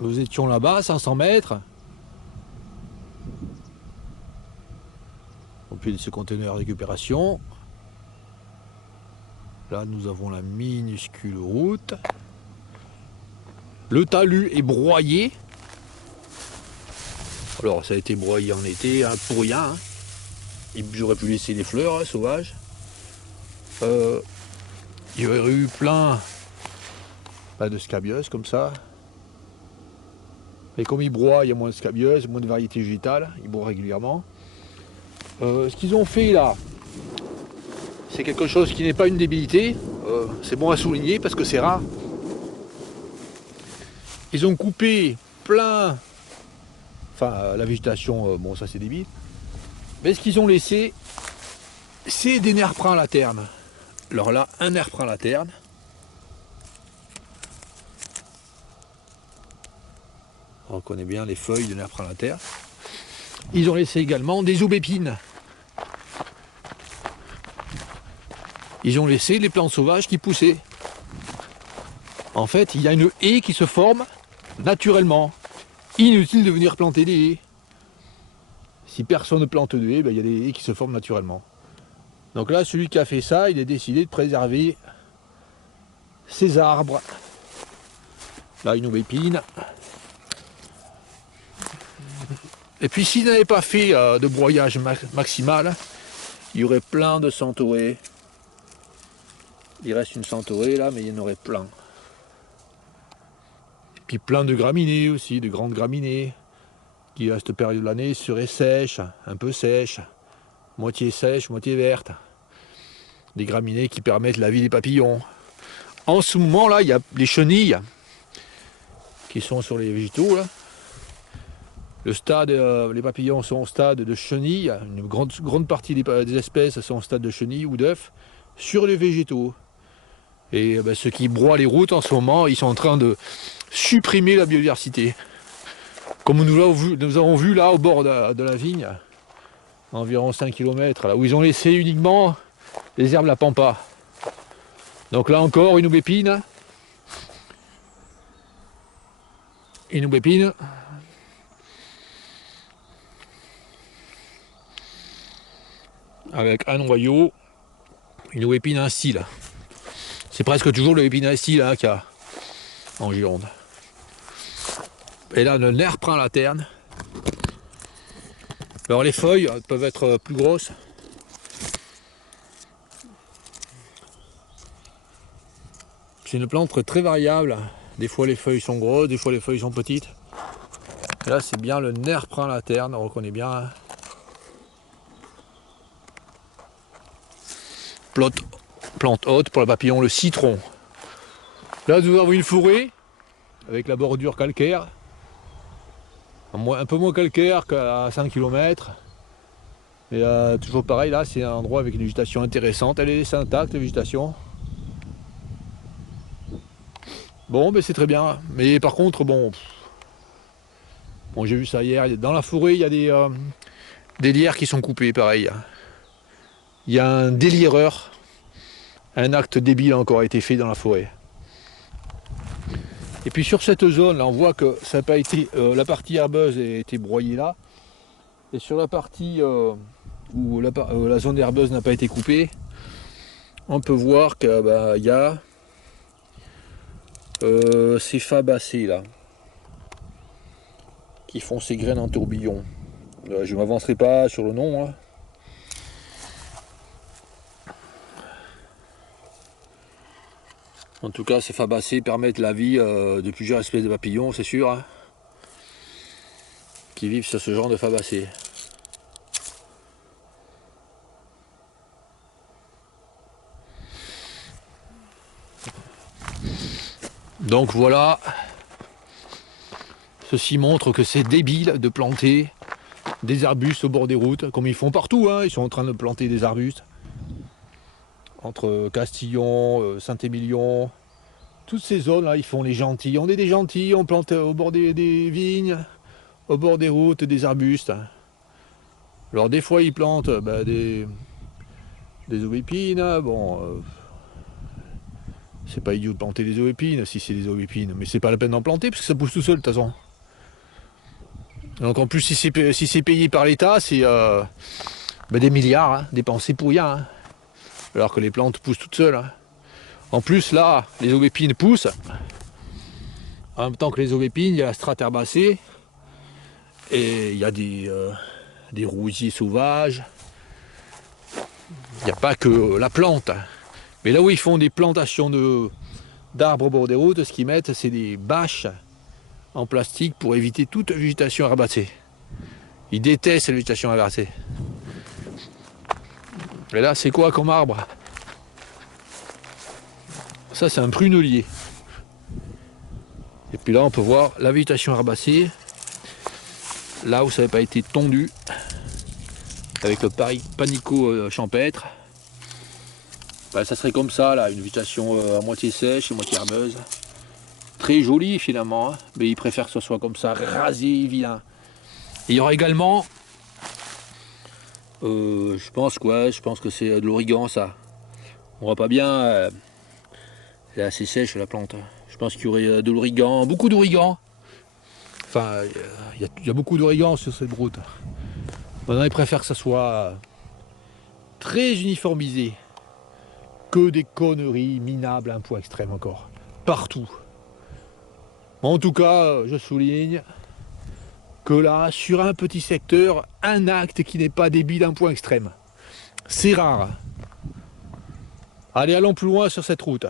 Nous étions là-bas, 500 mètres. Au pied de ce conteneur de récupération. Là, nous avons la minuscule route. Le talus est broyé. Alors, ça a été broyé en été, hein, pour rien. Hein. J'aurais pu laisser les fleurs, hein, sauvages. Il y aurait eu plein de scabieuses comme ça. Et comme ils broient, il y a moins de scabieuses, moins de variétés végétales. Ils broient régulièrement. Ce qu'ils ont fait là, c'est quelque chose qui n'est pas une débilité. C'est bon à souligner parce que c'est rare. Ils ont coupé plein, enfin la végétation, bon ça c'est débile. Mais ce qu'ils ont laissé, c'est des nerfs à laterne. Alors là, un nerf à laterne. On reconnaît bien les feuilles de nerfs à laterne. Ils ont laissé également des aubépines. Ils ont laissé les plantes sauvages qui poussaient. En fait, il y a une haie qui se forme naturellement. Inutile de venir planter des haies. Si personne ne plante de haies, ben, il y a des haies qui se forment naturellement. Donc là, celui qui a fait ça, il a décidé de préserver ses arbres. Là, une aubépine. Et puis s'il n'avait pas fait de broyage maximal, il y aurait plein de centaurées. Il reste une centaurée là, mais il y en aurait plein. Et puis plein de graminées aussi, de grandes graminées, qui à cette période de l'année seraient sèches, un peu sèches, moitié verte. Des graminées qui permettent la vie des papillons. En ce moment là, il y a les chenilles qui sont sur les végétaux là. Le stade, les papillons sont au stade de chenilles, une grande partie des espèces sont au stade de chenilles ou d'œufs sur les végétaux. Et ben, ceux qui broient les routes en ce moment, ils sont en train de supprimer la biodiversité. Comme nous avons vu là au bord de la vigne, à environ 5 km, là, où ils ont laissé uniquement les herbes la pampa. Donc là encore, une aubépine. Une aubépine. Avec un noyau, une aubépine ainsi là. C'est presque toujours l'aubépine ainsi là qu'il y a en Gironde. Et là, le nerf prend la laterne. Alors les feuilles peuvent être plus grosses. C'est une plante très variable. Des fois les feuilles sont grosses, des fois les feuilles sont petites. Et là c'est bien le nerf prend la laterne, on reconnaît bien. Plante haute pour le papillon, le citron. Là nous avons une forêt avec la bordure calcaire. Un peu moins calcaire qu'à 5 km. Et toujours pareil, là c'est un endroit avec une végétation intéressante. Elle est laissée intacte, la végétation. Bon, ben c'est très bien. Mais par contre, bon j'ai vu ça hier. Dans la forêt, il y a des lierres qui sont coupées, pareil. Il y a un déliereur. Un acte débile a encore été fait dans la forêt. Et puis sur cette zone, là, on voit que ça n'a pas été, la partie herbeuse a été broyée là. Et sur la partie où la zone herbeuse n'a pas été coupée, on peut voir qu'il y a ces fabacées là, qui font ces graines en tourbillon. Je ne m'avancerai pas sur le nom. Hein. En tout cas, ces fabacées permettent la vie de plusieurs espèces de papillons, c'est sûr, hein, qui vivent sur ce genre de fabacées. Donc voilà, ceci montre que c'est débile de planter des arbustes au bord des routes, comme ils font partout, hein. Ils sont en train de planter des arbustes. Entre Castillon, Saint-Émilion, toutes ces zones-là, ils font les gentils. On est des gentils, on plante au bord des vignes, au bord des routes, des arbustes. Alors des fois, ils plantent des aubépines. Bon, C'est pas idiot de planter des aubépines si c'est des aubépines, mais c'est pas la peine d'en planter parce que ça pousse tout seul de toute façon. Donc en plus si c'est payé par l'État, c'est des milliards hein, dépensés pour rien. Hein. Alors que les plantes poussent toutes seules. Hein. En plus là, les aubépines poussent. En même temps que les aubépines, il y a la strate herbacée. Et il y a des rousiers sauvages. Il n'y a pas que la plante. Mais là où ils font des plantations d'arbres au bord des routes, ce qu'ils mettent, c'est des bâches en plastique pour éviter toute végétation herbacée. Ils détestent la végétation herbacée. Et là, c'est quoi comme arbre? Ça, c'est un prunelier. Et puis là, on peut voir la végétation herbacée. Là où ça n'avait pas été tondu. Avec le panico champêtre. Ben, ça serait comme ça, là, une végétation à moitié sèche et moitié herbeuse. Très jolie finalement, hein, mais ils préfèrent que ce soit comme ça, rasé, vilain. Et il y aura également, je pense que c'est de l'origan ça. On voit pas bien, elle est assez sèche la plante. Je pense qu'il y aurait de l'origan, beaucoup d'origan. Enfin, il y a beaucoup d'origan sur cette broute. Maintenant, ils préfèrent que ça soit très uniformisé. Que des conneries minables à un point extrême encore. Partout. En tout cas, je souligne que là, sur un petit secteur, un acte qui n'est pas débile d'un point extrême. C'est rare. Allez, allons plus loin sur cette route.